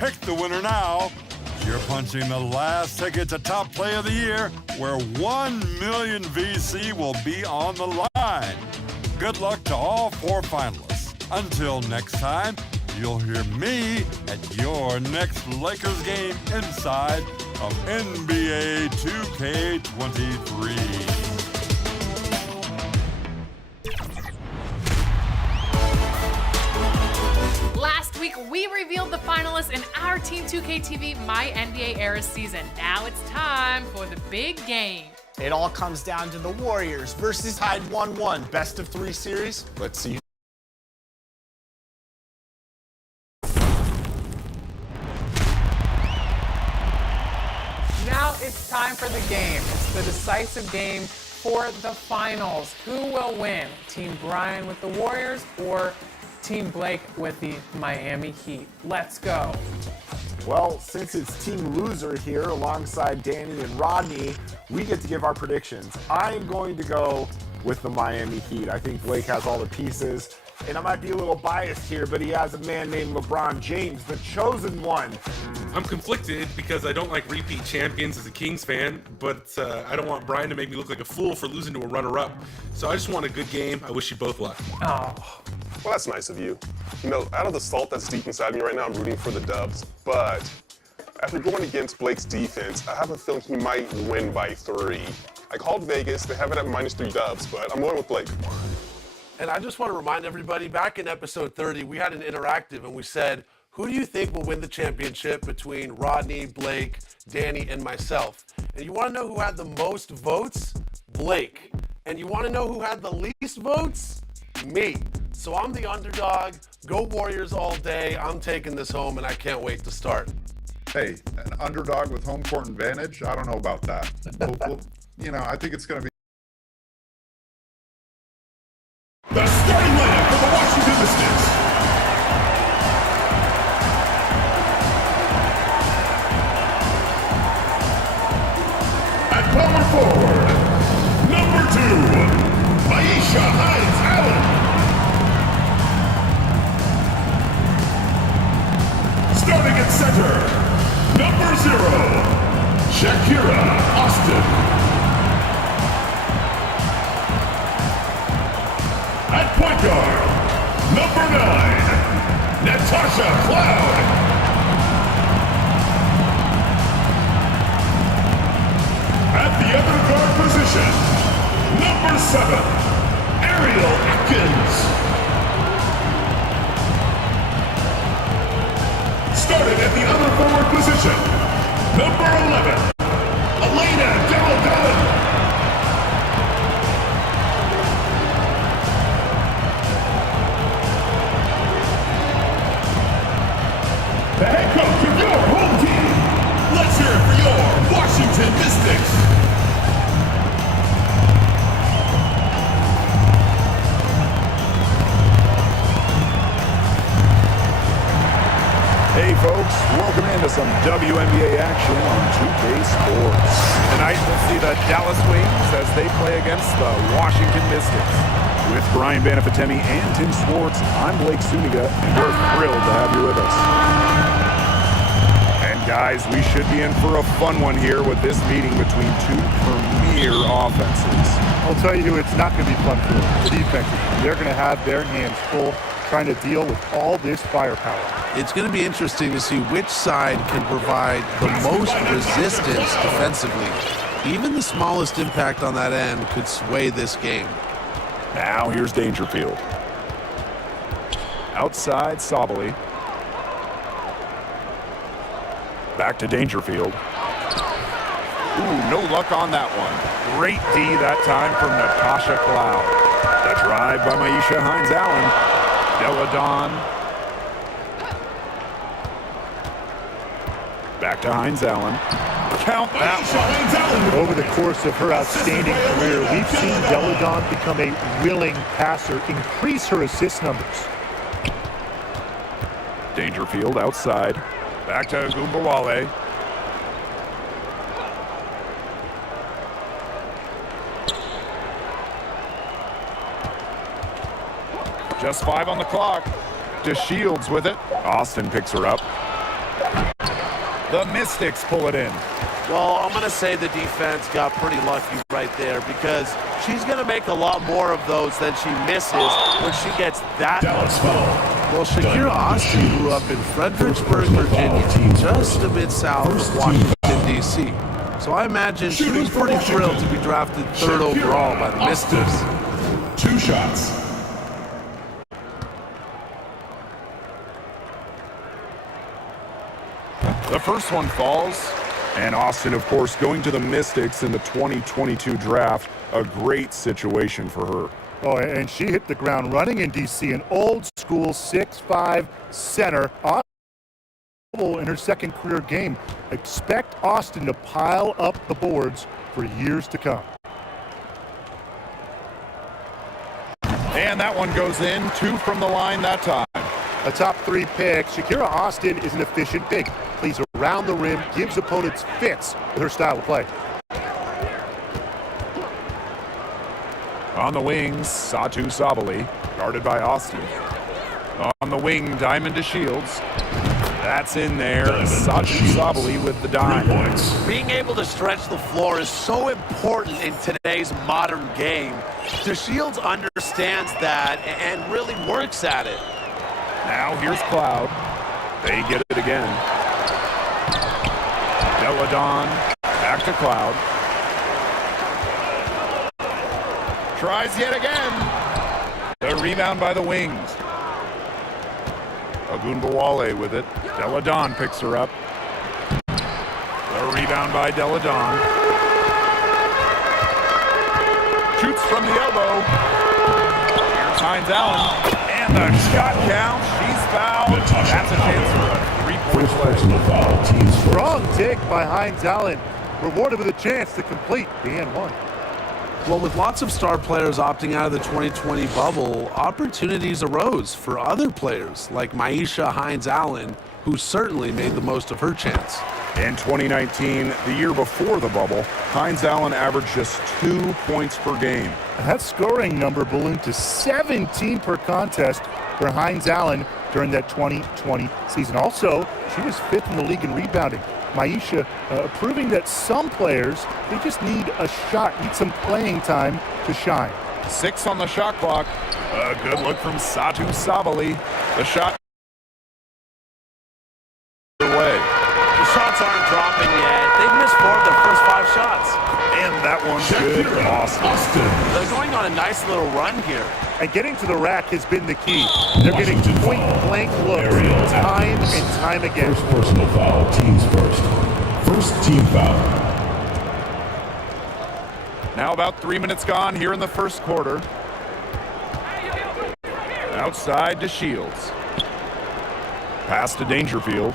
Pick the winner now. You're punching the last ticket to Top Play of the Year, where 1 million VC will be on the line. Good luck to all 4 finalists. Until next time, you'll hear me at your next Lakers game inside of NBA 2K23. Last week, we revealed the finalists in our Team 2K TV My NBA Era season. Now it's time for the big game. It all comes down to the Warriors versus tied 1-1. Best of 3 series. Let's see. Now it's time for the game. It's the decisive game for the finals. Who will win? Team Brian with the Warriors or Team Blake with the Miami Heat? Let's go. Well, since it's Team Loser here alongside Danny and Rodney, we get to give our predictions. I'm going to go with the Miami Heat. I think Blake has all the pieces. And I might be a little biased here, but he has a man named LeBron James, the chosen one. I'm conflicted because I don't like repeat champions as a Kings fan, but I don't want Brian to make me look like a fool for losing to a runner-up. So I just want a good game. I wish you both luck. Oh. Well, that's nice of you. You know, out of the salt that's deep inside me right now, I'm rooting for the Dubs. But after going against Blake's defense, I have a feeling he might win by 3. I called Vegas. They have it at -3 Dubs, but I'm going with Blake. And I just want to remind everybody, back in episode 30, we had an interactive and we said, who do you think will win the championship between Rodney, Blake, Danny, and myself? And you want to know who had the most votes? Blake. And you want to know who had the least votes? Me. So I'm the underdog. Go Warriors all day. I'm taking this home and I can't wait to start. Hey, an underdog with home court advantage? I don't know about that. You know, I think it's going to be. The starting lineup for the Washington Mystics. At power forward, number 2, Aisha Hines-Allen. Starting at center, number 0, Shakira Austin. At point guard, number 9, Natasha Cloud. At the other guard position, number 7, Ariel Atkins. Starting at the other forward position, number 11, Elena Deladon. The head coach of your home team. Let's hear it for your Washington Mystics. Hey folks, welcome into some WNBA action on 2K Sports. Tonight we'll see the Dallas Wings as they play against the Washington Mystics. With Brian Banafitemi and Tim Swartz, I'm Blake Suniga, and we're thrilled to have you with us. And guys, we should be in for a fun one here with this meeting between 2 premier offenses. I'll tell you, it's not going to be fun for the defense. They're going to have their hands full trying to deal with all this firepower. It's going to be interesting to see which side can provide the most resistance defensively. Even the smallest impact on that end could sway this game. Now here's Dangerfield. Outside Sabali. Back to Dangerfield. Ooh, no luck on that one. Great D that time from Natasha Cloud. The drive by Maisha Hines-Allen. Deladon. Back to Hines-Allen. Count that one. Over the course of her outstanding career, we've seen Deladon become a willing passer, increase her assist numbers. Dangerfield outside. Back to Gumbawale. Just 5 on the clock. To Shields with it. Austin picks her up. The Mystics pull it in. Well, I'm going to say the defense got pretty lucky right there because she's going to make a lot more of those than she misses when she gets that much foul. Well, Shakira Austin grew up in Fredericksburg, Virginia, just a bit south of Washington, D.C. So I imagine she was pretty thrilled to be drafted third overall by the Mystics. 2 shots. The first one falls. And Austin, of course, going to the Mystics in the 2022 draft, a great situation for her. Oh, and she hit the ground running in D.C., an old-school 6'5" center. In her second career game. Expect Austin to pile up the boards for years to come. And that one goes in, 2 from the line that time. A top 3 pick, Shakira Austin is an efficient big. Plays around the rim, gives opponents fits with her style of play. On the wings, Satu Sabali, guarded by Austin. On the wing, Diamond to Shields. That's in there. Satu Sabali with the dime. Being able to stretch the floor is so important in today's modern game. DeShields understands that and really works at it. Now here's Cloud. They get it again. Deladon back to Cloud. Tries yet again. The rebound by the wings. Agunbawale with it. Deladon picks her up. The rebound by Deladon. Shoots from the elbow. Here's Hines Allen. And the shot count. She's fouled. That's a chance for a 3-point play. Strong take by Hines Allen. Rewarded with a chance to complete the and one. Well, with lots of star players opting out of the 2020 bubble, opportunities arose for other players like Maisha Hines Allen, who certainly made the most of her chance. In 2019, the year before the bubble, Hines Allen averaged just 2 points per game. And that scoring number ballooned to 17 per contest for Hines Allen during that 2020 season. Also, she was 5th in the league in rebounding. Maisha proving that some players, they just need a shot, need some playing time to shine. 6 on the shot clock. A good look from Satu Sabali. The shot away. The shots aren't dropping yet. They've missed 4 of their first 5 shots. And that one's good for Austin. They're going on a nice little run here. And getting to the rack has been the key. They're getting point-blank looks time and time again. First personal foul, teams first. First team foul. Now about 3 minutes gone here in the first quarter. Outside to Shields. Pass to Dangerfield.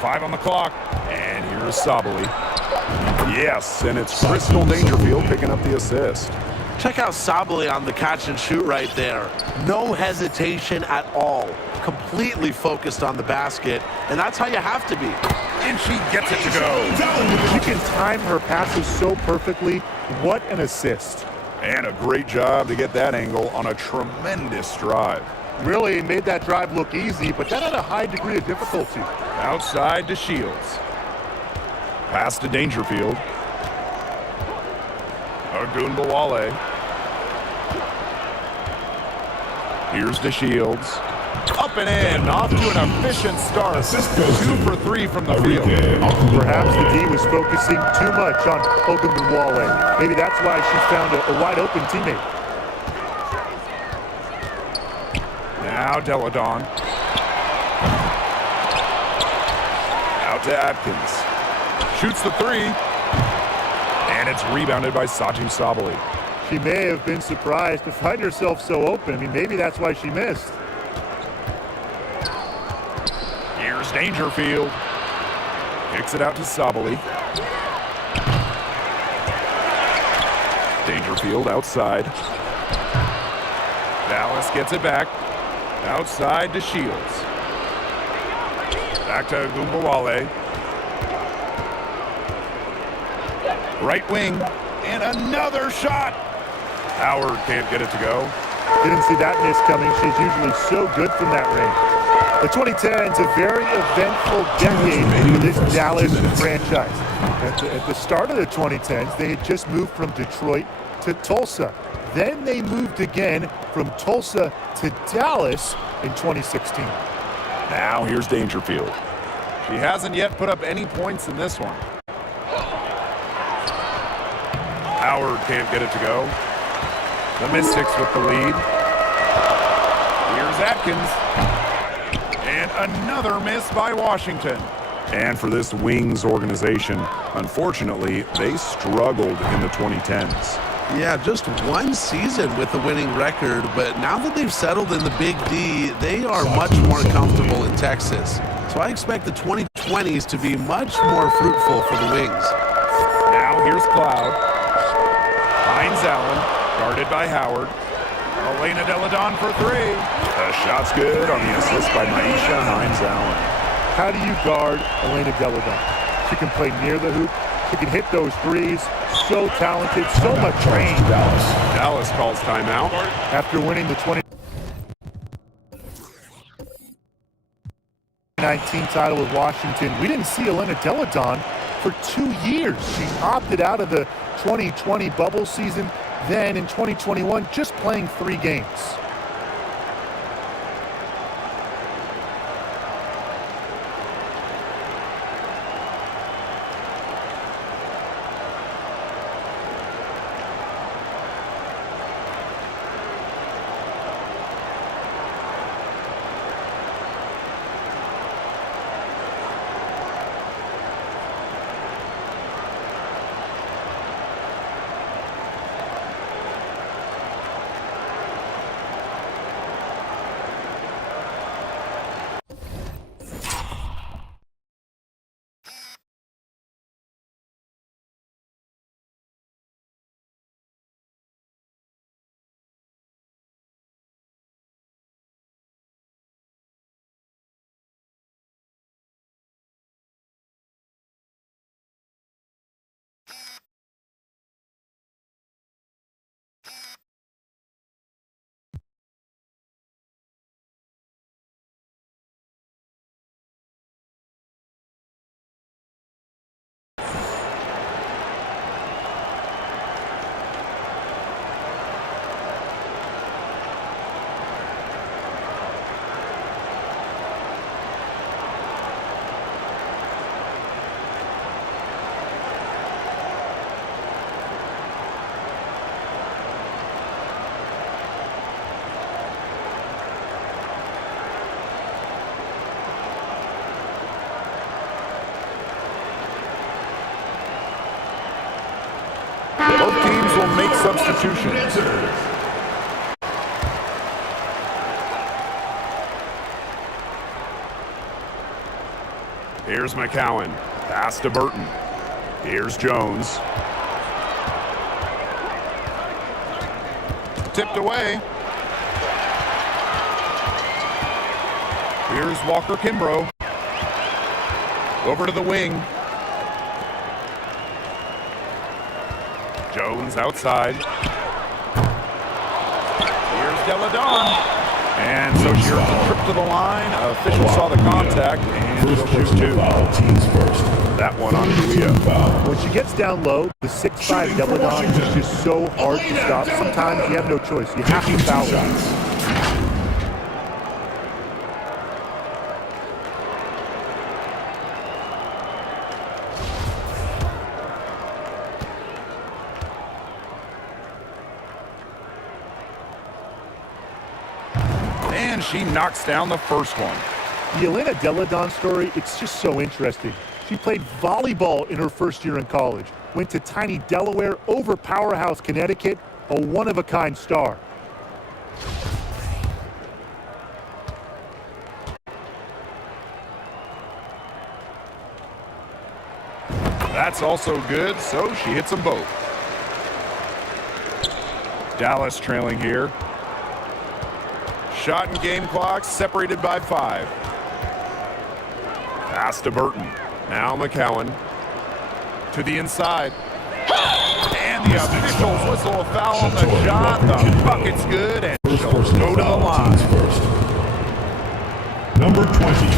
Five on the clock, and here's Sabali. Yes, and it's Crystal Dangerfield picking up the assist. Check out Sabali on the catch and shoot right there. No hesitation at all. Completely focused on the basket, and that's how you have to be. And she gets it to go. She can time her passes so perfectly. What an assist. And a great job to get that angle on a tremendous drive. Really made that drive look easy, but that had a high degree of difficulty. Outside to Shields. Pass to Dangerfield. Agunbawale. Here's to Shields. Up and in, off to an efficient start. 2 for 3 from the field. Perhaps the D was focusing too much on Ogunbowale. Maybe that's why she found a wide open teammate. Now Deladon. Out to Atkins. Shoots the 3. And it's rebounded by Satu Sabali. She may have been surprised to find herself so open. I mean, maybe that's why she missed. Here's Dangerfield. Kicks it out to Sabali. Dangerfield outside. Dallas gets it back. Outside to Shields. Back to Agunbawale. Right wing. And another shot. Howard can't get it to go. Didn't see that miss coming. She's usually so good from that range. The 2010s, a very eventful decade for this Dallas franchise. At the start of the 2010s, they had just moved from Detroit to Tulsa. Then they moved again from Tulsa to Dallas in 2016. Now here's Dangerfield. She hasn't yet put up any points in this one. Howard can't get it to go. The Mystics with the lead. Here's Atkins. And another miss by Washington. And for this Wings organization, unfortunately, they struggled in the 2010s. Yeah, just one season with a winning record, but now that they've settled in the Big D, they are much more comfortable in Texas. So I expect the 2020s to be much more fruitful for the Wings. Now here's Cloud. Finds Allen, guarded by Howard. Elena Deladon for three. The shot's good on the assist by Maisha Hines-Allen. How do you guard Elena Deladon? She can play near the hoop. She can hit those threes. So talented, so much range. Dallas calls timeout. After winning the 2019 title with Washington, we didn't see Elena Deladon for 2 years. She opted out of the 2020 bubble season. Then in 2021, just playing 3 games. Both teams will make substitutions. Here's McCowan. Pass to Burton. Here's Jones. Tipped away. Here's Walker Kimbrough. Over to the wing. Jones outside. Here's Deladon. And so she earns a trip to the line. Official saw the contact and she'll shoot 2. That one on Kuia. When she gets down low, the 6'5" Deladon is just so hard to stop. Sometimes you have no choice. You have to foul it. And she knocks down the first one. The Elena Deladon story, it's just so interesting. She played volleyball in her first year in college, went to tiny Delaware over Powerhouse, Connecticut, a one-of-a-kind star. That's also good, so she hits them both. Dallas trailing here. Shot and game clock separated by 5. Pass to Burton. Now McCowan to the inside. And the officials whistle a foul on the shot. The bucket's good, and she'll number 20.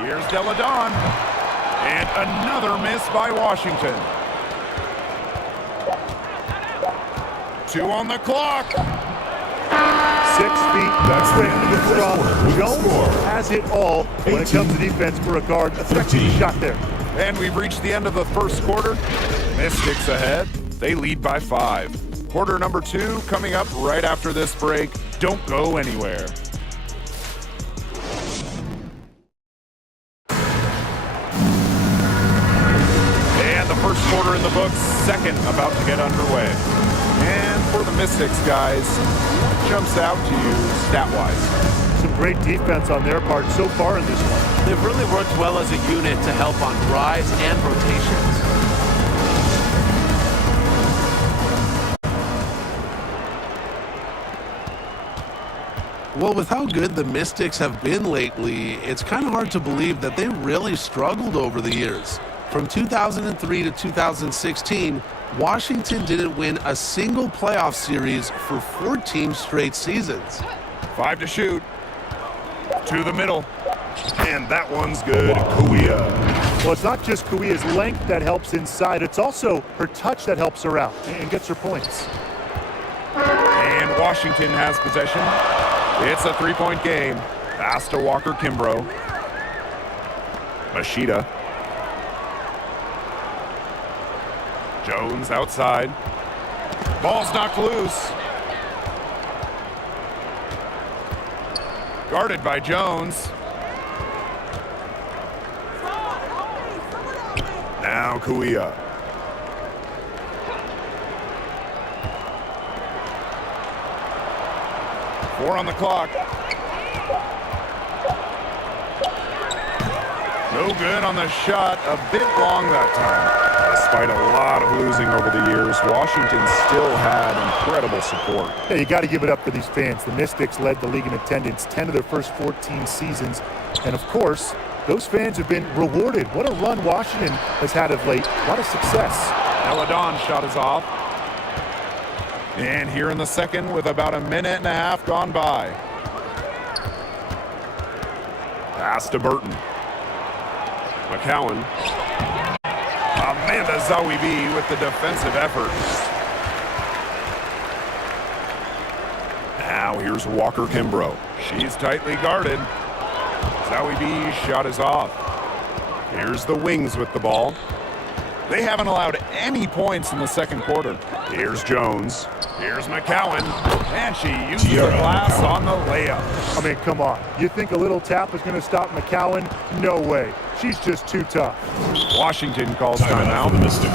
Here's Deladon. And another miss by Washington. 2 on the clock. 6 feet. That's the end of the strong. Jones has it all when it comes to defense for a guard. Effective shot there. And we've reached the end of the first quarter. Mystics ahead. They lead by 5. Quarter number 2 coming up right after this break. Don't go anywhere. And the first quarter in the books, second about to get underway. And for the Mystics, guys, what jumps out to you stat-wise? Some great defense on their part so far in this one. They've really worked well as a unit to help on drives and rotations. Well, with how good the Mystics have been lately, it's kind of hard to believe that they really struggled over the years. From 2003 to 2016, Washington didn't win a single playoff series for 14 straight seasons. 5 to shoot. To the middle. And that one's good. Kuia. Well, it's not just Kuia's length that helps inside. It's also her touch that helps her out and gets her points. And Washington has possession. It's a 3-point game. Pass to Walker Kimbrough. Machida. Jones outside. Ball's knocked loose. Guarded by Jones. Now Kuia. Four on the clock. No good on the shot. A bit long that time. Despite a lot of losing over the years, Washington still had incredible support. Yeah, you got to give it up for these fans. The Mystics led the league in attendance 10 of their first 14 seasons. And of course, those fans have been rewarded. What a run Washington has had of late. A lot of success. Deladon shot is off. And here in the second with about a minute and a half gone by. Pass to Burton. McCowan. Amanda Zawibi with the defensive effort. Now here's Walker Kimbrough. She's tightly guarded. Zawibi's shot is off. Here's the Wings with the ball. They haven't allowed any points in the second quarter. Here's Jones. Here's McCowan. And she uses the glass on the layup. I mean, come on. You think a little tap is going to stop McCowan? No way. She's just too tough. Washington calls timeout.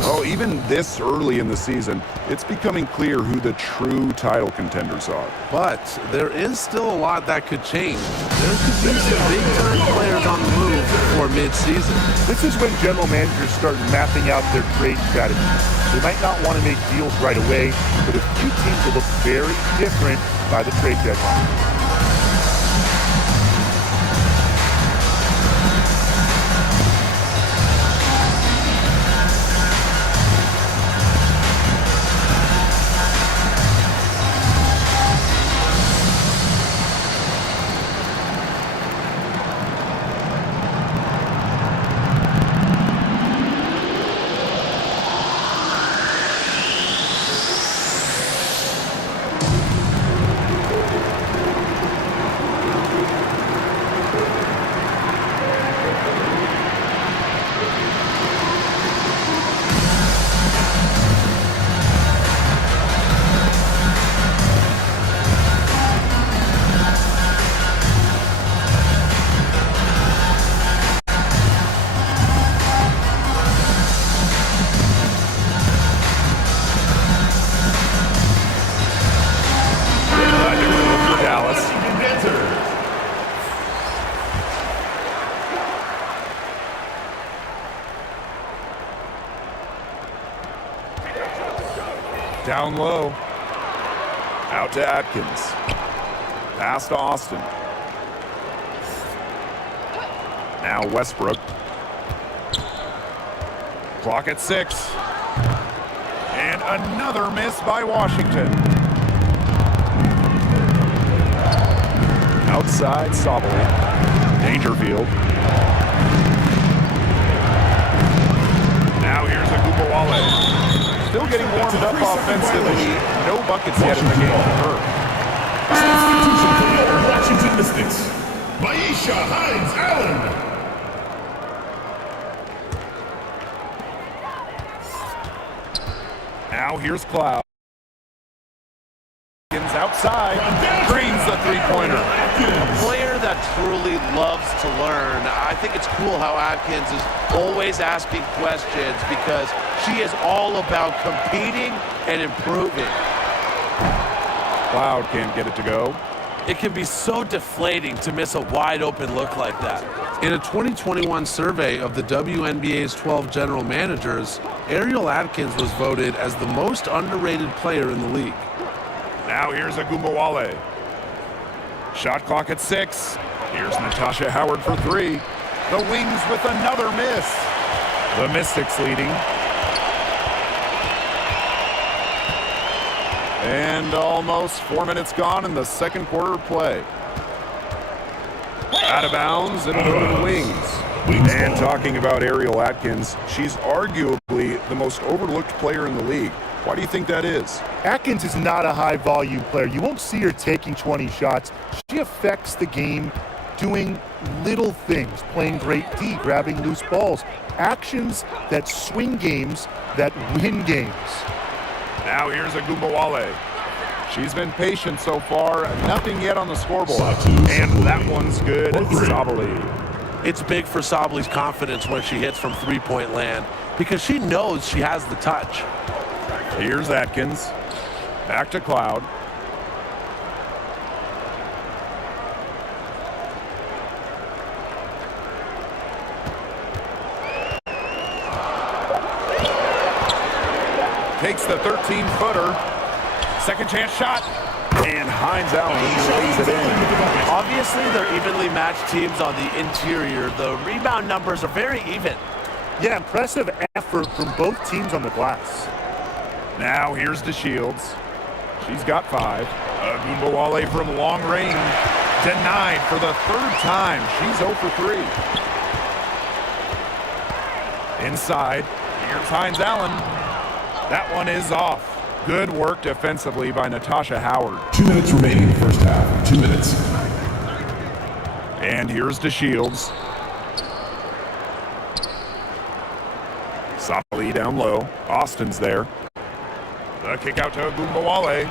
Oh, even this early in the season, it's becoming clear who the true title contenders are. But there is still a lot that could change. There could be some big-time players on the move before mid-season. This is when general managers start mapping out their trade strategy. They might not want to make deals right away, but a few teams will look very different by the trade deadline. Down low. Out to Atkins. Pass to Austin. Now Westbrook. Clock at 6. And another miss by Washington. Outside Sabali. Dangerfield. Now here's Agubawale. Still getting warmed up offensively. No buckets yet in the game for her. Substitution for your Washington Mystics, Maisha Hines-Allen. Now here's Cloud. Outside, drains the three-pointer. A player that truly loves to learn. I think it's cool how Atkins is always asking questions because she is all about competing and improving. Cloud can't get it to go. It can be so deflating to miss a wide-open look like that. In a 2021 survey of the WNBA's 12 general managers, Ariel Atkins was voted as the most underrated player in the league. Now here's Agubawale. Shot clock at 6. Here's Natasha Howard for 3. The Wings with another miss. The Mystics leading. And almost 4 minutes gone in the second quarter play. Out of bounds and go to the Wings. And talking about Ariel Atkins, she's arguably the most overlooked player in the league. Why do you think that is? Atkins is not a high-volume player. You won't see her taking 20 shots. She affects the game doing little things, playing great D, grabbing loose balls, actions that swing games, that win games. Now here's Agubawale. She's been patient so far. Nothing yet on the scoreboard. And that one's good. Sabali. It's big for Sabali's confidence when she hits from three-point land because she knows she has the touch. Here's Atkins. Back to Cloud. Takes the 13-footer. Second chance shot. And Hines-Allen lays it in. Obviously, they're evenly matched teams on the interior. The rebound numbers are very even. Yeah, impressive effort from both teams on the glass. Now here's DeShields. She's got 5. Agubawale from long range. Denied for the third time. She's 0 for 3. Inside. Here's Hines-Allen. That one is off. Good work defensively by Natasha Howard. 2 minutes remaining in the first half. 2 minutes. And here's DeShields. Sabali down low. Austin's there. The kick out to Agubawale.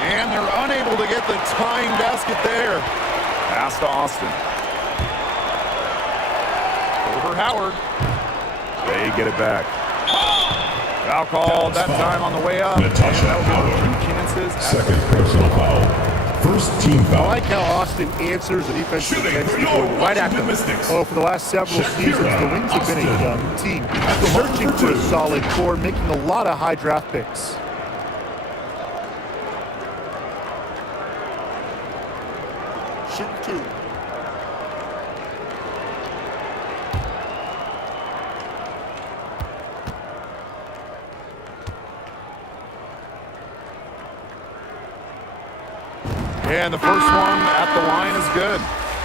And they're unable to get the tying basket there. Pass to Austin. Over Howard. They get it back. Foul called that time on the way up. Natasha Howard. 2 chances. Second personal foul. First team foul. I like how Austin answers the defensive intensity right after them. Oh, for the last several seasons, the Wings have been a young team, searching for a solid core, making a lot of high draft picks. Shoot 2. And the first one at the line is good.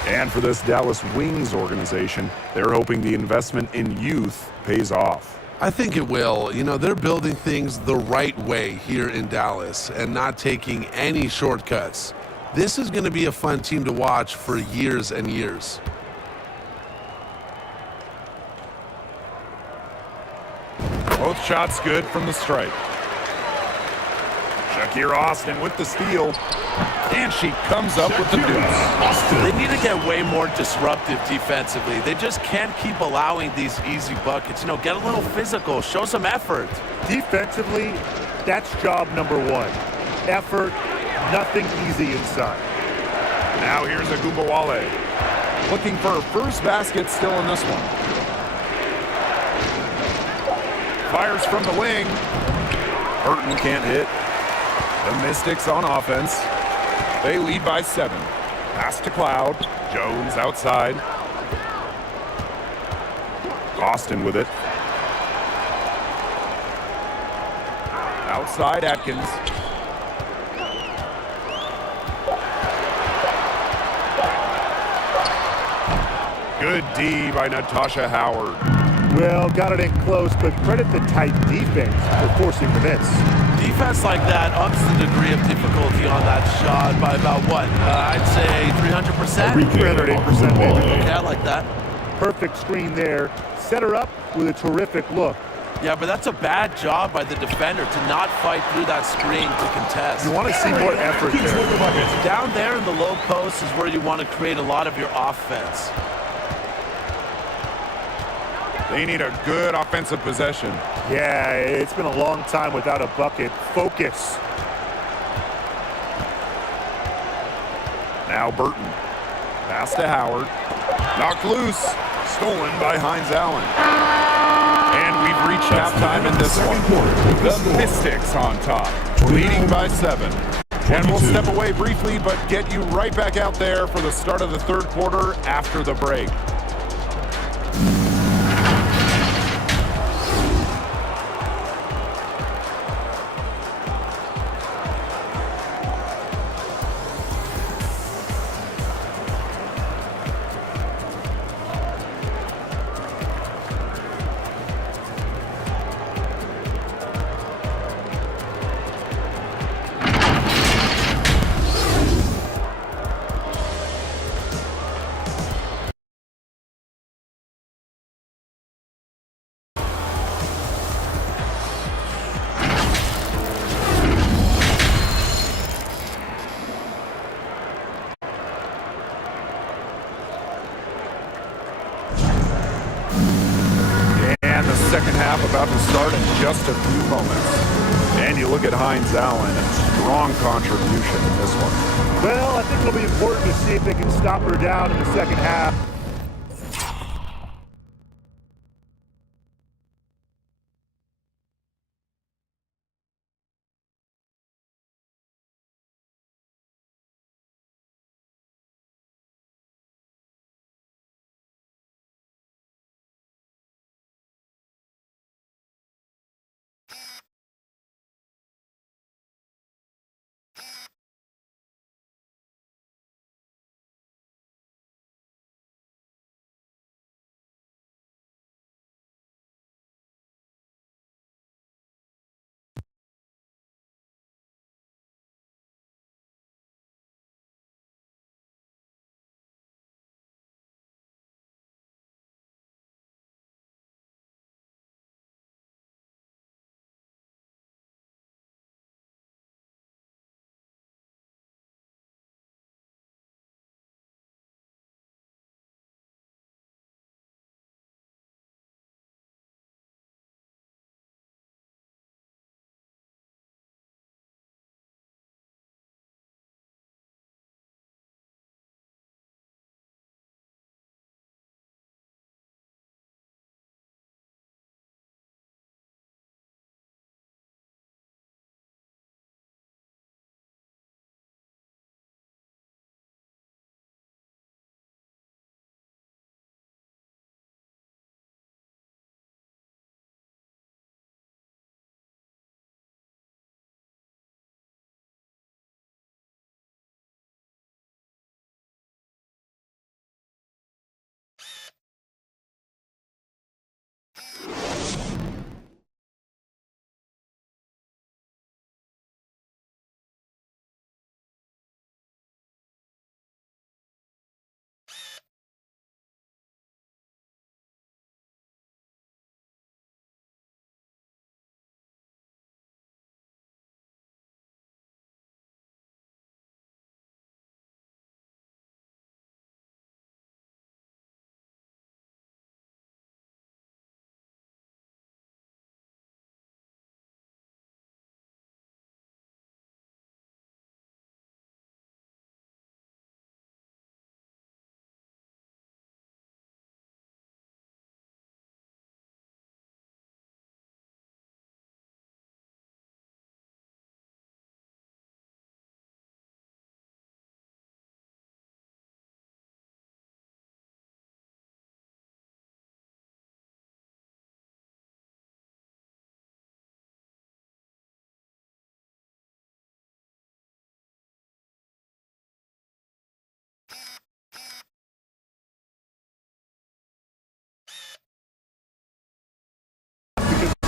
And for this Dallas Wings organization, they're hoping the investment in youth pays off. I think it will. You know, they're building things the right way here in Dallas and not taking any shortcuts. This is going to be a fun team to watch for years and years. Both shots good from the stripe. Shakira Austin with the steal. And she comes up with the deuce. They need to get way more disruptive defensively. They just can't keep allowing these easy buckets. You know, get a little physical, show some effort. Defensively, that's job number 1. Effort, nothing easy inside. Now here's Agubawale. Looking for her first basket still in this one. Fires from the wing. Burton can't hit. The Mystics on offense. They lead by 7. Pass to Cloud. Jones outside. Austin with it. Outside Atkins. Good D by Natasha Howard. Well, got it in close, but credit the tight defense for forcing the miss. Defense like that ups the degree of difficulty on that shot by about what? I'd say 300%? 308%, maybe. Yeah, I like that. Perfect screen there. Set her up with a terrific look. Yeah, but that's a bad job by the defender to not fight through that screen to contest. You want to see more effort there. Down there in the low post is where you want to create a lot of your offense. They need a good offensive possession. Yeah, it's been a long time without a bucket. Focus. Now Burton. Pass to Howard. Knocked loose. Stolen by Hines Allen. And we've reached halftime in this one. The Mystics on top, leading by 7. And we'll step away briefly, but get you right back out there for the start of the third quarter after the break. Second half about to start in just a few moments. And you look at Hines Allen, strong contribution in this one. Well, I think it'll be important to see if they can stop her down in the second half.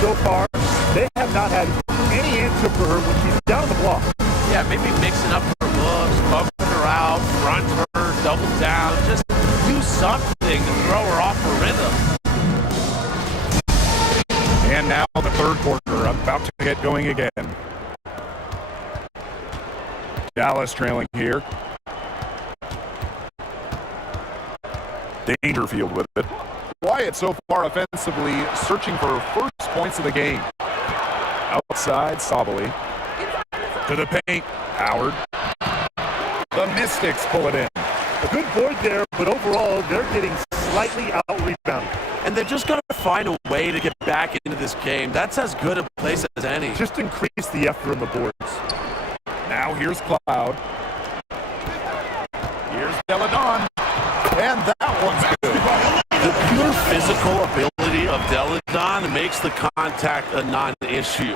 so far, they have not had any answer for her when she's down the block. Yeah, maybe mixing up her looks, bumping her out, front her, double down, just do something to throw her off her rhythm. And now the third quarter about to get going again. Dallas trailing here. Dangerfield with it. Wyatt so far offensively searching for first points of the game. Outside, Sabali. To the paint, Howard. The Mystics pull it in. A good board there, but overall, they're getting slightly out-rebounded. And they've just got to find a way to get back into this game. That's as good a place as any. Just increase the effort on the boards. Now here's Cloud. Here's Deladon. And that one's good. The pure physical ability of Deladon makes the contact a non-issue.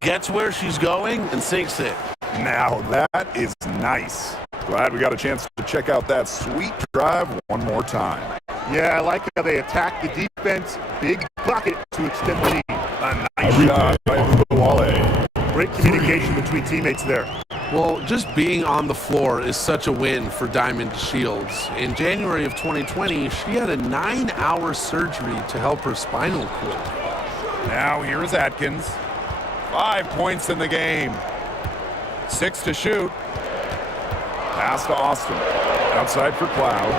Gets where she's going and sinks it. Now that is nice. Glad we got a chance to check out that sweet drive one more time. Yeah, I like how they attack the defense. Big bucket to extend the lead. A nice shot by Wale. Great communication between teammates there. Well, just being on the floor is such a win for Diamond Shields. In January of 2020, she had a 9-hour surgery to help her spinal cord. Now here's Atkins. 5 points in the game. 6 to shoot. Pass to Austin. Outside for Cloud.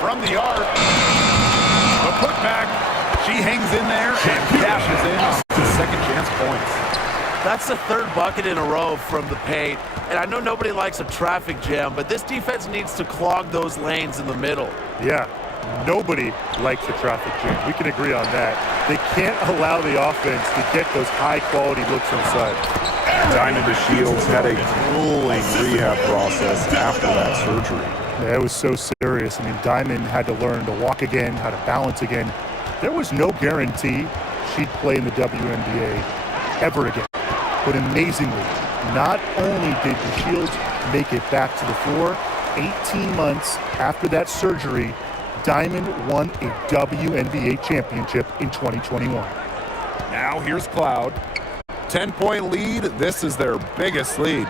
From the arc. The putback. She hangs in there and cashes in on second chance points. That's the third bucket in a row from the paint. And I know nobody likes a traffic jam, but this defense needs to clog those lanes in the middle. Yeah, nobody likes a traffic jam. We can agree on that. They can't allow the offense to get those high-quality looks inside. Diamond Shields had a grueling rehab process after that surgery. Yeah, it was so serious. I mean, Diamond had to learn to walk again, how to balance again. There was no guarantee she'd play in the WNBA ever again. But amazingly, not only did the Shields make it back to the floor, 18 months after that surgery, Diamond won a WNBA championship in 2021. Now here's Cloud. 10-point lead. This is their biggest lead.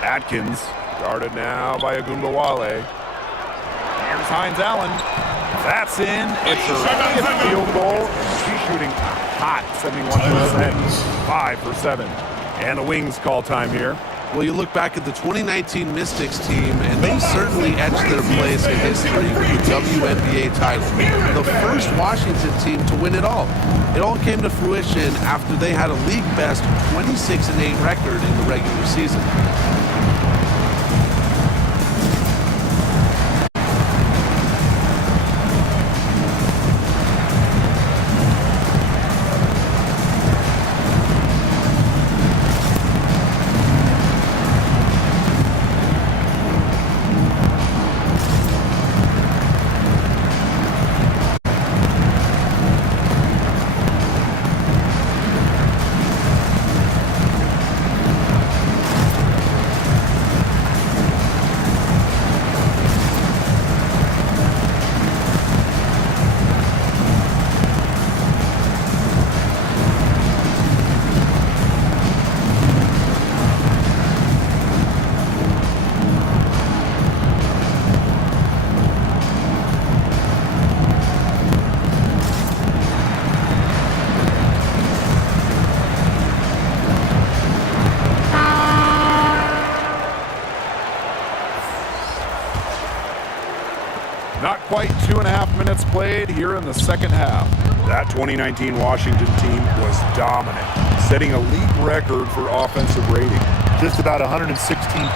Atkins guarded now by Agundawale. Here's Hines Allen. That's in. It's her 5th field goal. She's shooting hot, 71%. 5 for 7. And the Wings call time here. Well, you look back at the 2019 Mystics team, and they certainly etched their place in history with the WNBA title. The first Washington team to win it all. It all came to fruition after they had a league-best 26-8 record in the regular season. Quite 2.5 minutes played here in the second half. That 2019 Washington team was dominant, setting a league record for offensive rating. Just about 116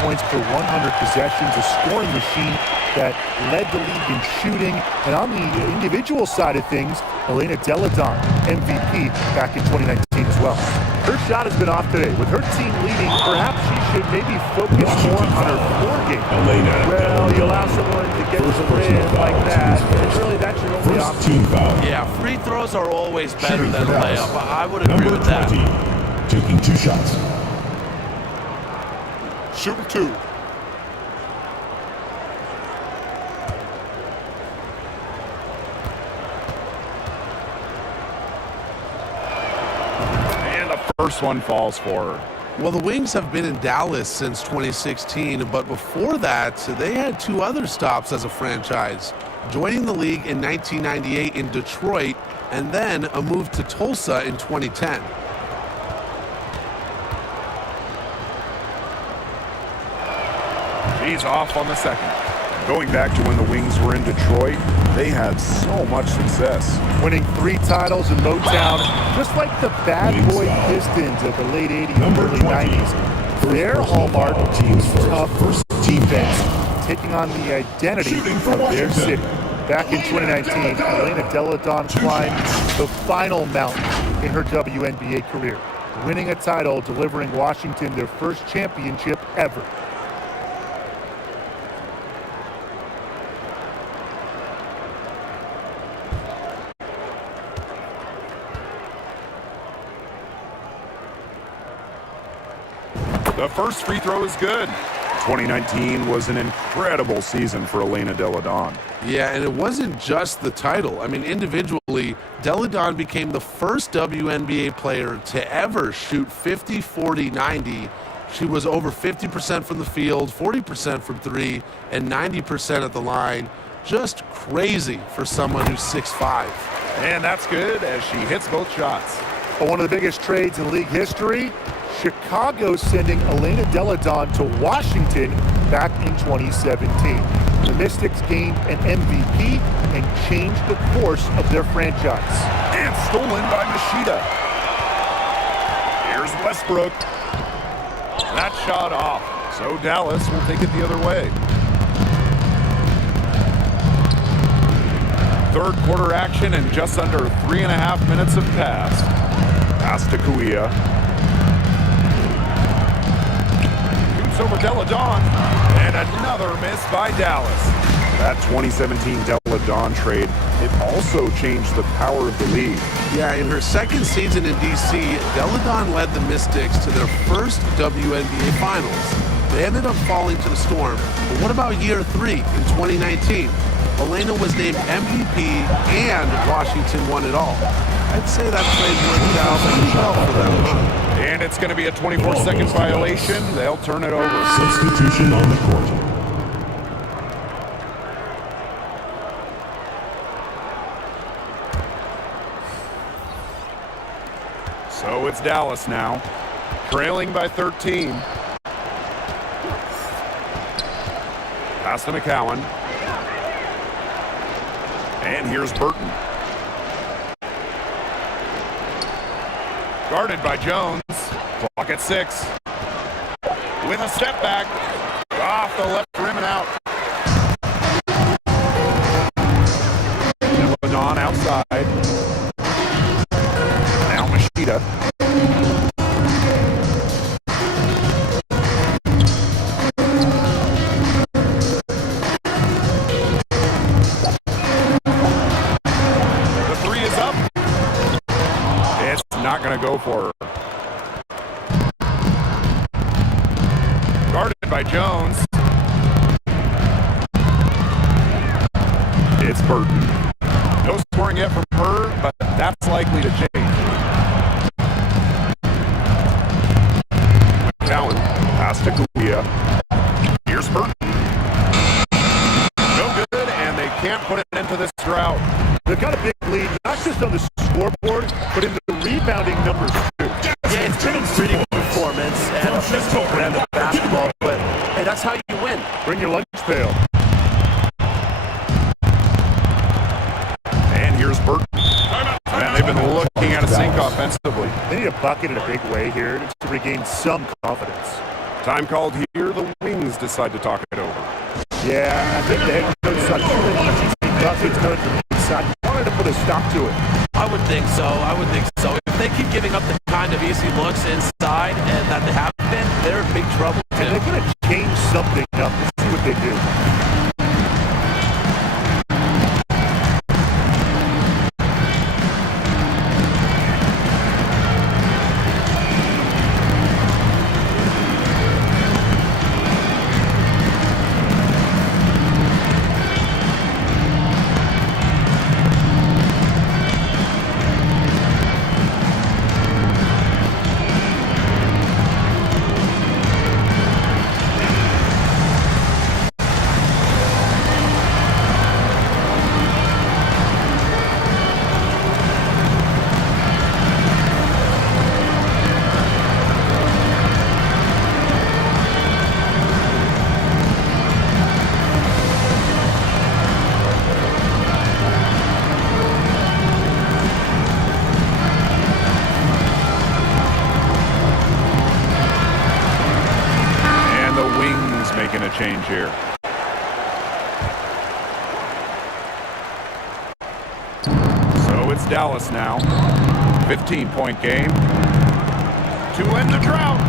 points per 100 possessions, a scoring machine that led the league in shooting. And on the individual side of things, Elena Deladon, MVP back in 2019 as well. Her shot has been off today. With her team leading, perhaps she should maybe focus more on her floor game. Well, you allow someone to get to the rim like that, and really that should only be option. Yeah, free throws are always better than a layup. I would agree with that. Taking 2 shots. Shooting 2. first one falls for her. Well, the Wings have been in Dallas since 2016, but before that, they had 2 other stops as a franchise, joining the league in 1998 in Detroit, and then a move to Tulsa in 2010. She's off on the second. Going back to when the Wings were in Detroit, they had so much success. Winning 3 titles in Motown, just like the bad boy Pistons of the late 80s and early 90s. Their hallmark was tough defense, taking on the identity of their city. Back in 2019, Elena Delle Donne climbed the final mountain in her WNBA career, winning a title, delivering Washington their first championship ever. The first free throw is good. 2019 was an incredible season for Elena Delle Donne. Yeah, and it wasn't just the title. I mean, individually, Delle Donne became the first WNBA player to ever shoot 50, 40, 90. She was over 50% from the field, 40% from 3, and 90% at the line. Just crazy for someone who's 6'5". And that's good as she hits both shots. One of the biggest trades in league history, Chicago sending Elena Delle Donne to Washington back in 2017. The Mystics gained an MVP and changed the course of their franchise. And stolen by Machida. Here's Westbrook. That shot off. So Dallas will take it the other way. Third quarter action and just under 3.5 minutes have passed. Pass to Kuia. Shoots over Delle Donne. And another miss by Dallas. That 2017 Delle Donne trade, it also changed the power of the league. Yeah, in her second season in D.C., Delle Donne led the Mystics to their first WNBA Finals. They ended up falling to the Storm. But what about year 3 in 2019? Elena was named MVP and Washington won it all. I'd say that trade worked out pretty well for them. And it's going to be a 24-second violation. They'll turn it over. Substitution on the court. So it's Dallas now, trailing by 13. Pass to McCowan. And here's Burton. Guarded by Jones. Clock at 6. With a step back. Off the left rim and out. Delle Donne outside. Now Machida. The 3 is up. It's not going to go for her. Guarded by Jones. It's Burton. No scoring yet from her, but that's likely to change. McCowan, pass to Kuia. Here's Burton. No good, and they can't put an end to this drought. They've got a big lead, not just on the scoreboard, but in the rebounding numbers too. Yeah, it's been a pretty good performance and a physical brand of basketball, but hey, that's how you win. Bring your lunch pail. And here's Burton. And they've been looking at a sink offensively. They need a bucket in a big way here to regain some confidence. Time called here. The Wings decide to talk it over. Yeah, I think the head coach saw too many easy buckets going from the inside. He wanted to put a stop to it. I would think so. If they keep giving up the kind of easy looks inside and that they have been, they're in big trouble too. And they're going to change something up. Let's see what they do. change here. So it's Dallas now. 15-point game. To end the drought.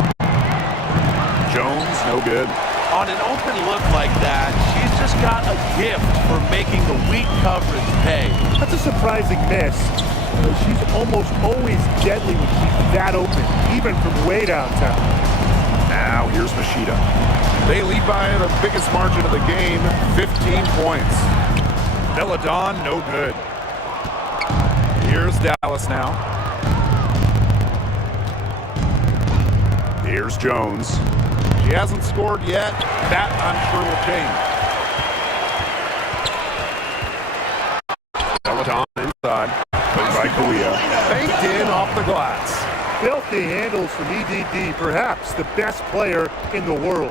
Jones, no good. On an open look like that, she's just got a gift for making the weak coverage pay. That's a surprising miss. She's almost always deadly when she's that open, even from way downtown. Now here's Machida. They lead by the biggest margin of the game, 15 points. Deladon, no good. Here's Dallas now. Here's Jones. She hasn't scored yet. That, I'm sure, will change. Deladon inside. Played by Kuia. Banked in off the glass. Filthy handles from EDD, perhaps the best player in the world.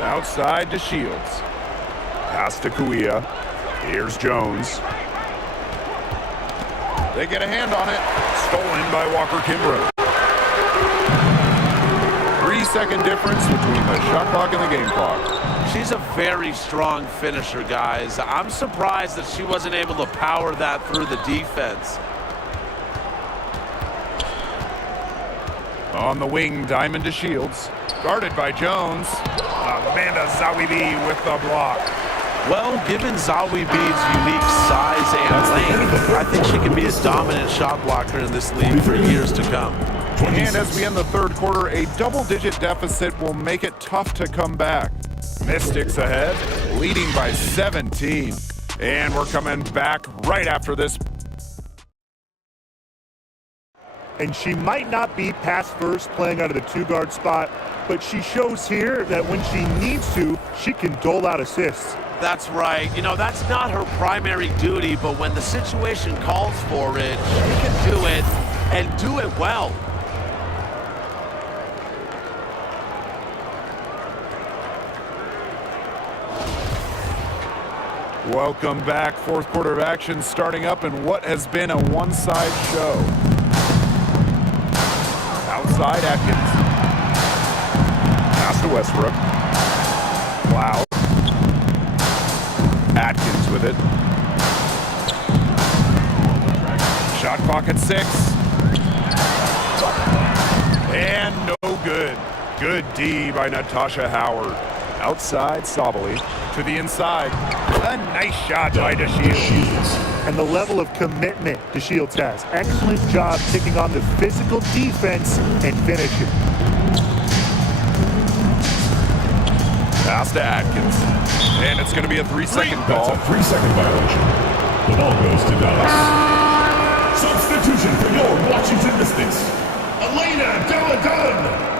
Outside to Shields. Pass to Kuia. Here's Jones. They get a hand on it. Stolen by Walker Kimbrough. 3-second difference between the shot clock and the game clock. She's a very strong finisher, guys. I'm surprised that she wasn't able to power that through the defense. On the wing, Diamond to Shields. Guarded by Jones. Amanda Zawibi with the block. Well, given Zawi B's unique size and length, I think she can be a dominant shot blocker in this league for years to come. And as we end the third quarter, a double-digit deficit will make it tough to come back. Mystics ahead, leading by 17. And we're coming back right after this. And she might not be pass first playing out of the two-guard spot, but she shows here that when she needs to, she can dole out assists. That's right. You know, that's not her primary duty, but when the situation calls for it, she can do it and do it well. Welcome back. Fourth quarter of action starting up in what has been a one-side show. Outside Atkins. Pass to Westbrook. Wow. Atkins with it. Shot clock at 6. And no good. Good D by Natasha Howard. Outside Sabali to the inside. A nice shot by DeShields. And the level of commitment DeShields has. Excellent job taking on the physical defense and finishing. Pass to Atkins. And it's going to be a 3-second call. That's a 3-second violation. The ball goes to Dallas. Substitution for your Washington Mystics, Elena Deladon.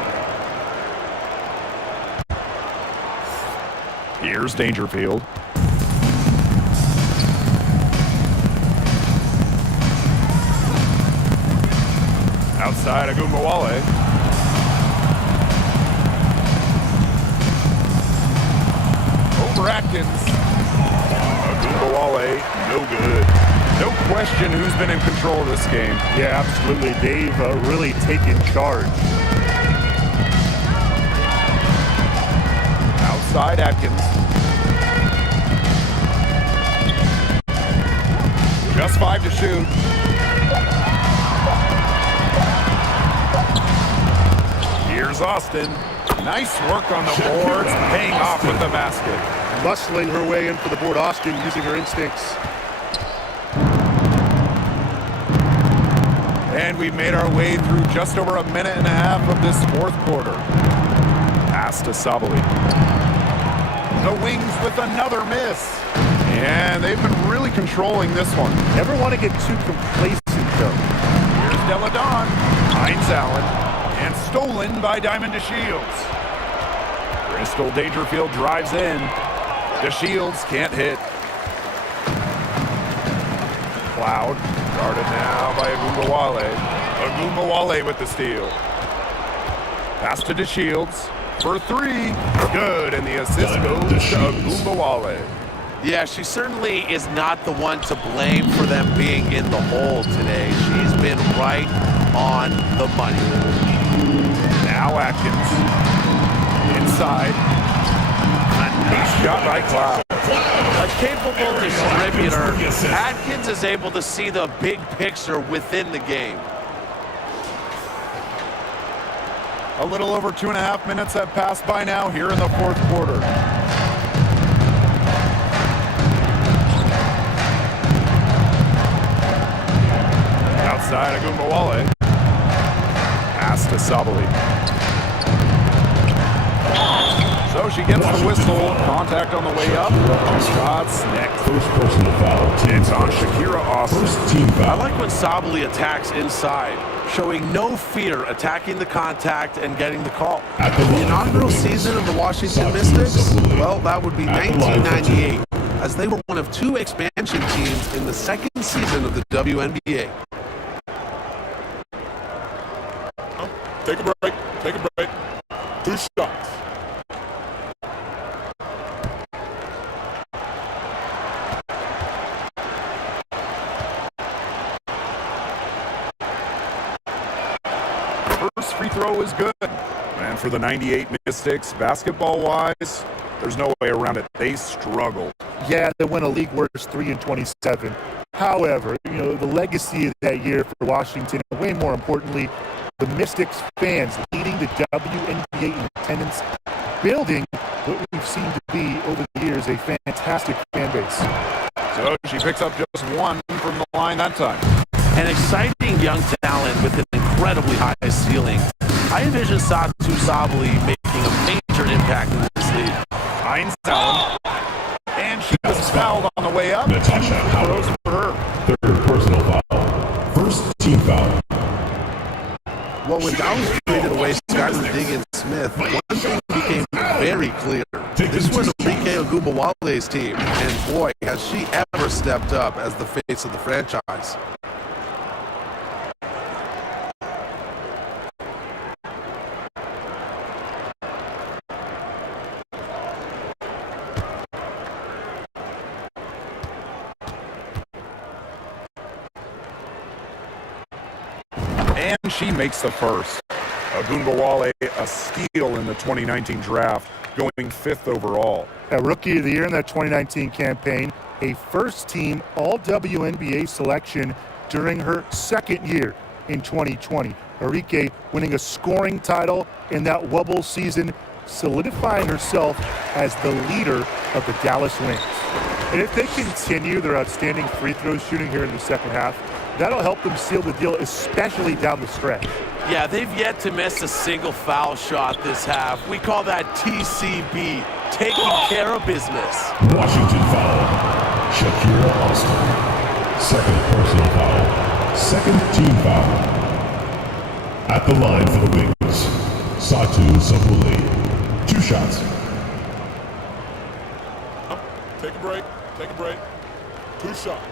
Here's Dangerfield. Outside Agumbawale. Over Atkins. Agumbawale, no good. No question who's been in control of this game. Yeah, absolutely. They've really taken charge. Outside Atkins. Just 5 to shoot. Here's Austin. Nice work on the boards, paying off with the basket. Muscling her way in for the board. Austin using her instincts. And we've made our way through just over a minute and a half of this fourth quarter. Pass to Sabali. The Wings with another miss. And they've been really controlling this one. Never want to get too complacent, though. Here's Deladon. Finds Allen. And stolen by Diamond DeShields. Crystal Dangerfield drives in. DeShields can't hit. Cloud. Guarded now by Agumbawale. Agumbawale with the steal. Pass to DeShields for 3. Good, and the assist goes to Agumbawale. Yeah, she certainly is not the one to blame for them being in the hole today. She's been right on the money. Now Now Atkins. Inside. A nice shot by Cloud. A capable distributor, Atkins is able to see the big picture within the game. A little over 2.5 minutes have passed by now here in the fourth quarter. Outside, Agumbawale. Pass to Sabali. So she gets the whistle. Contact on the way up. Shots next. First personal foul. It's on Shakira Austin. First team foul. I like when Sabali attacks inside, showing no fear, attacking the contact and getting the call. The inaugural season of the Washington Mystics? Well, that would be 1998, as they were one of 2 expansion teams in the second season of the WNBA. Take a break. Take a break. 2 shots. First free throw is good. And for the 98 Mystics, basketball-wise, there's no way around it. They struggle. Yeah, they went a league worst 3-27. However, the legacy of that year for Washington, and way more importantly, the Mystics fans leading the WNBA in attendance, building what we've seen to be over the years a fantastic fan base. So she picks up just 1 from the line that time. An exciting young talent with an incredibly high ceiling. I envision Satu Sabali making a major impact in this league. Finds Allen. And she was fouled on the way up. Natasha Throws for her. Third personal foul. First team foul. Well, when Dallas traded away Skylar Diggins-Smith, one thing became very clear. This was Enrique Agumbawale's team, and boy, has she ever stepped up as the face of the franchise. And she makes the first. Agumbawale, a steal in the 2019 draft, going 5th overall. A Rookie of the Year in that 2019 campaign, a first-team All-WNBA selection during her second year in 2020. Enrique winning a scoring title in that Wubble season, solidifying herself as the leader of the Dallas Wings. And if they continue their outstanding free throw shooting here in the second half, that'll help them seal the deal, especially down the stretch. Yeah, they've yet to miss a single foul shot this half. We call that TCB, taking care of business. Washington foul. Shakira Austin. Second personal foul. Second team foul. At the line for the Wings, Satu Sabali. 2 shots. Take a break. Take a break. 2 shots.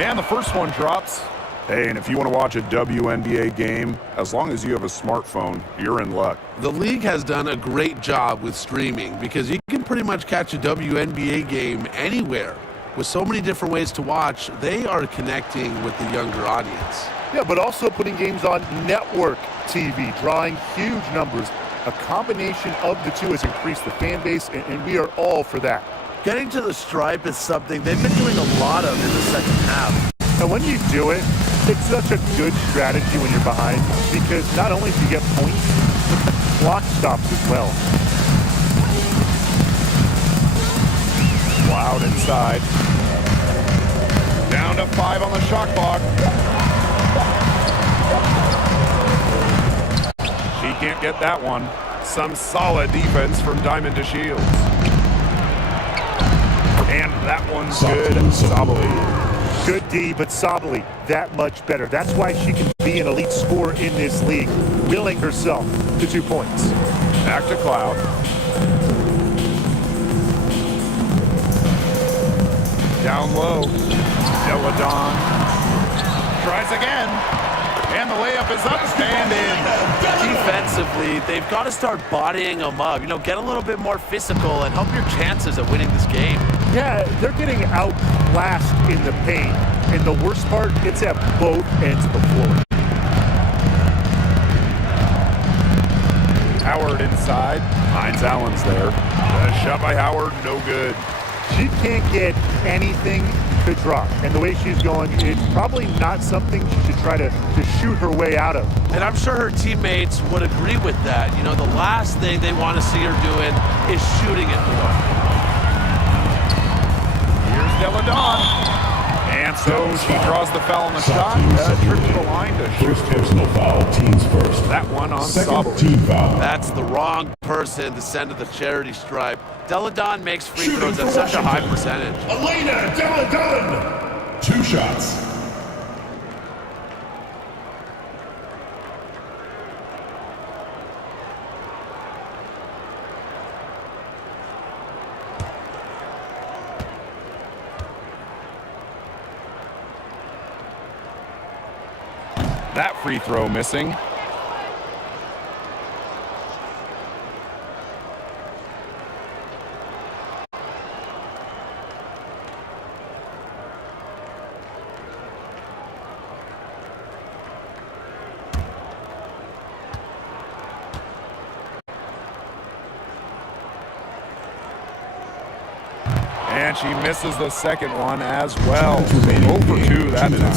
And the first one drops. Hey, and if you want to watch a WNBA game, as long as you have a smartphone, you're in luck. The league has done a great job with streaming because you can pretty much catch a WNBA game anywhere. With so many different ways to watch, they are connecting with the younger audience. Yeah, but also putting games on network TV, drawing huge numbers. A combination of the two has increased the fan base, and we are all for that. Getting to the stripe is something they've been doing a lot of in the second half. And when you do it, it's such a good strategy when you're behind, because not only do you get points, but the clock stops as well. Loud inside. Down to 5 on the shot clock. She can't get that one. Some solid defense from Diamond to Shields. And that one's good. Sabali. Good D, but Sabali, that much better. That's why she can be an elite scorer in this league, willing herself to 2 points. Back to Cloud. Down low. Deladon tries again. And the layup is up and in. Defensively, they've got to start bodying them up. Get a little bit more physical and help your chances at winning this game. Yeah, they're getting outclassed in the paint. And the worst part, it's at both ends of the floor. Howard inside. Hines Allen's there. A shot by Howard, no good. She can't get anything to drop. And the way she's going, it's probably not something she should try to shoot her way out of. And I'm sure her teammates would agree with that. The last thing they want to see her doing is shooting it more. Here's Deladon. And so she draws the foul on the shot. Trip to the line to shoot. First personal foul, teams first. That one on Second Sabali. team foul. That's the wrong person to send to the charity stripe. Deladon makes free throws at such a high percentage. Elena Deladon. 2 shots. That free throw missing. And she misses the second one as well. 0 for 2 that time.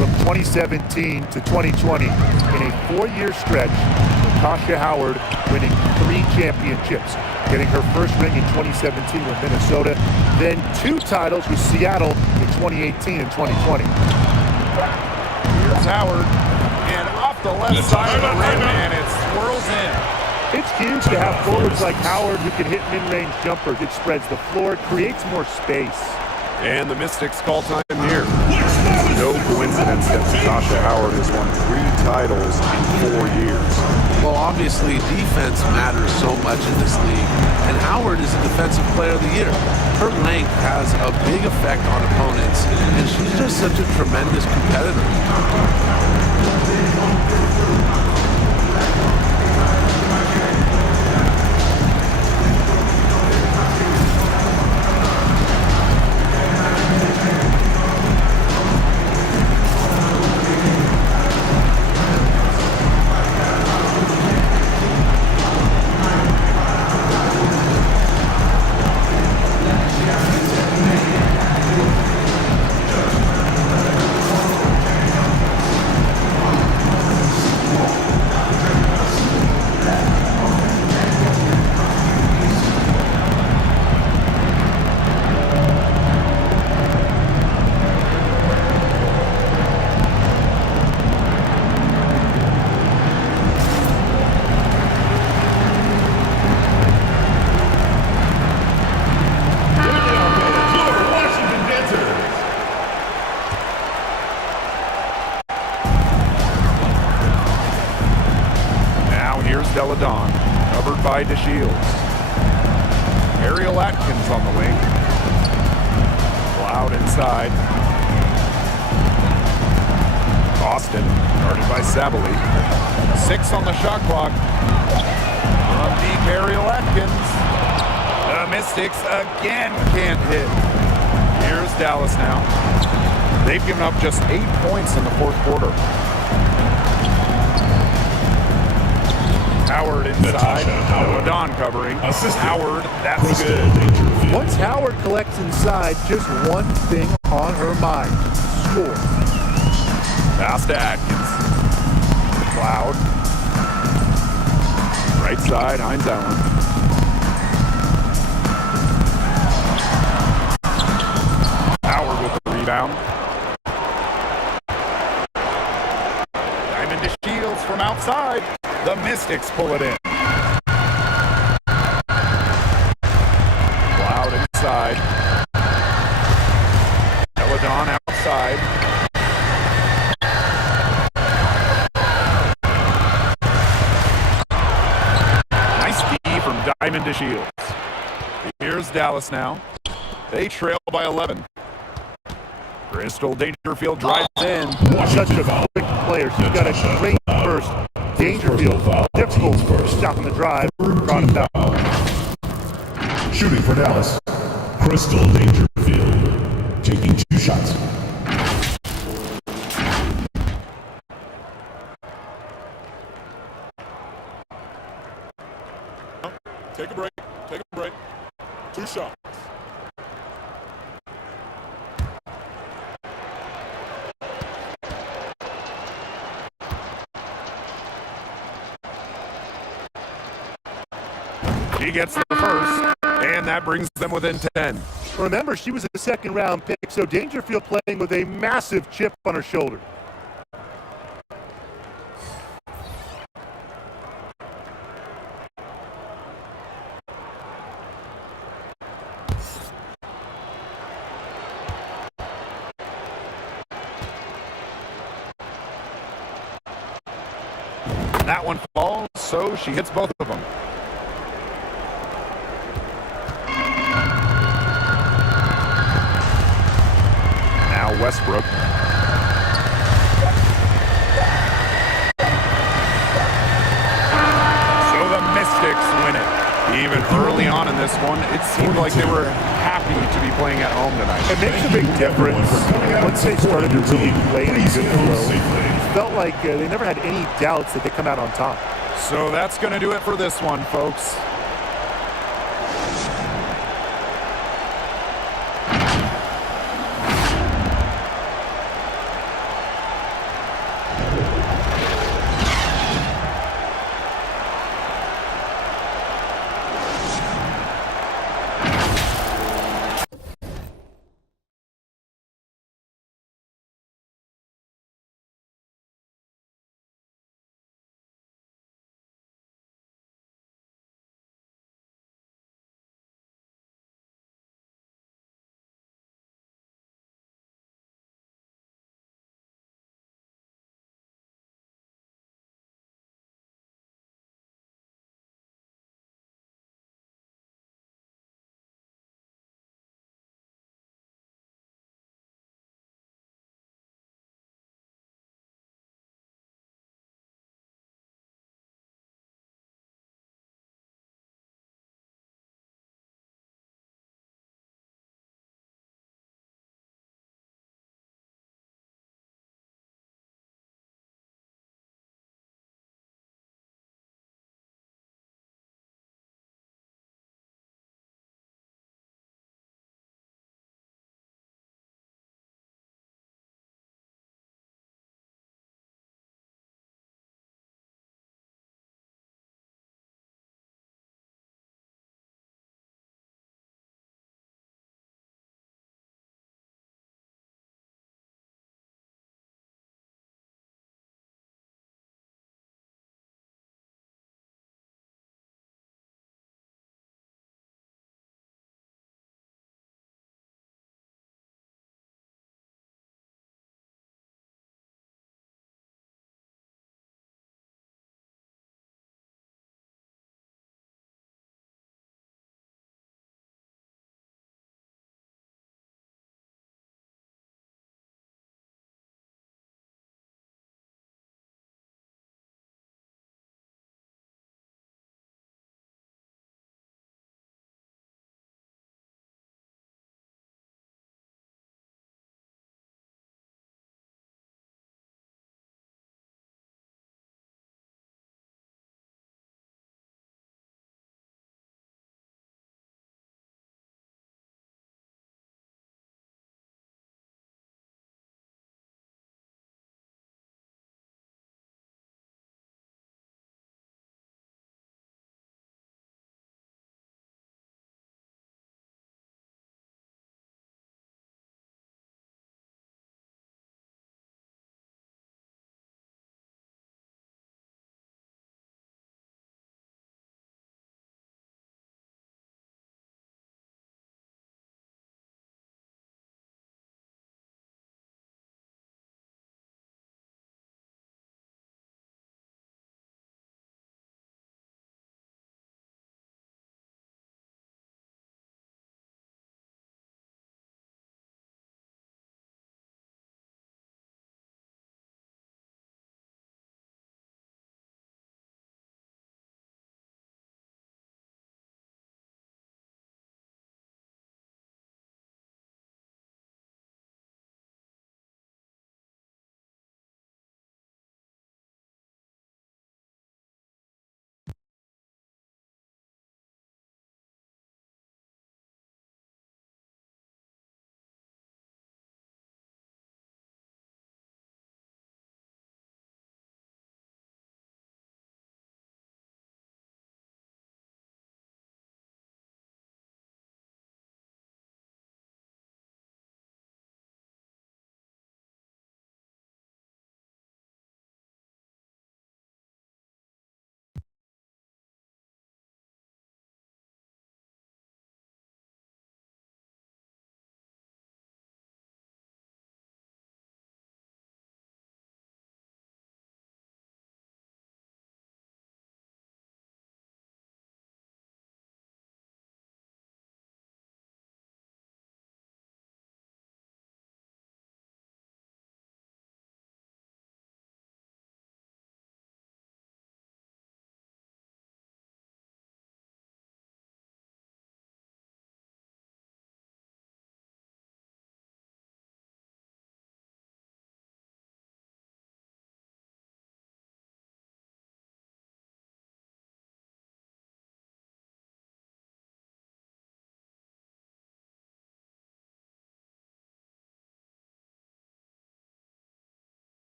From 2017 to 2020, in a 4-year stretch, Natasha Howard winning 3 championships, getting her first ring in 2017 with Minnesota, then 2 titles with Seattle in 2018 and 2020. Here's Howard, and off the left side of the rim, and it swirls in. It's huge to have forwards like Howard who can hit mid-range jumpers. It spreads the floor, creates more space. And the Mystics call time here. No coincidence that Natasha Howard has won 3 titles in 4 years. Well, obviously, defense matters so much in this league, and Howard is a Defensive Player of the Year. Her length has a big effect on opponents, and she's just such a tremendous competitor. Deladon, covered by DeShields. Ariel Atkins on the wing. Cloud inside. Austin, guarded by Sabali. 6 on the shot clock. From deep, Ariel Atkins. The Mystics again can't hit. Here's Dallas now. They've given up just 8 points in the 4th quarter. Howard inside. Deladon covering. Howard, that's good. Once Howard collects inside, just one thing on her mind: score. Pass to Atkins. Cloud. Right side, Hines Allen. Howard with the rebound. Diamond to Shields from outside. The Mystics pull it in. Cloud inside. Deladon outside. Nice D from Diamond to Shields. Here's Dallas now. They trail by 11. Crystal Dangerfield drives in. Such a quick player. She's got a great burst. Dangerfield, difficult stopping the drive. Brought it down. Shooting for Dallas, Crystal Dangerfield, taking 2 shots. Take a break. Take a break. 2 shots. He gets the first, and that brings them within 10. Remember, she was a second-round pick, so Dangerfield playing with a massive chip on her shoulder. That one falls, so she hits both of them. Now Westbrook. So the Mystics win it. Even early on in this one, it seemed like they were happy to be playing at home tonight. It makes a big difference once they started to really play in a good flow. It felt like they never had any doubts that they come out on top. So that's going to do it for this one, folks.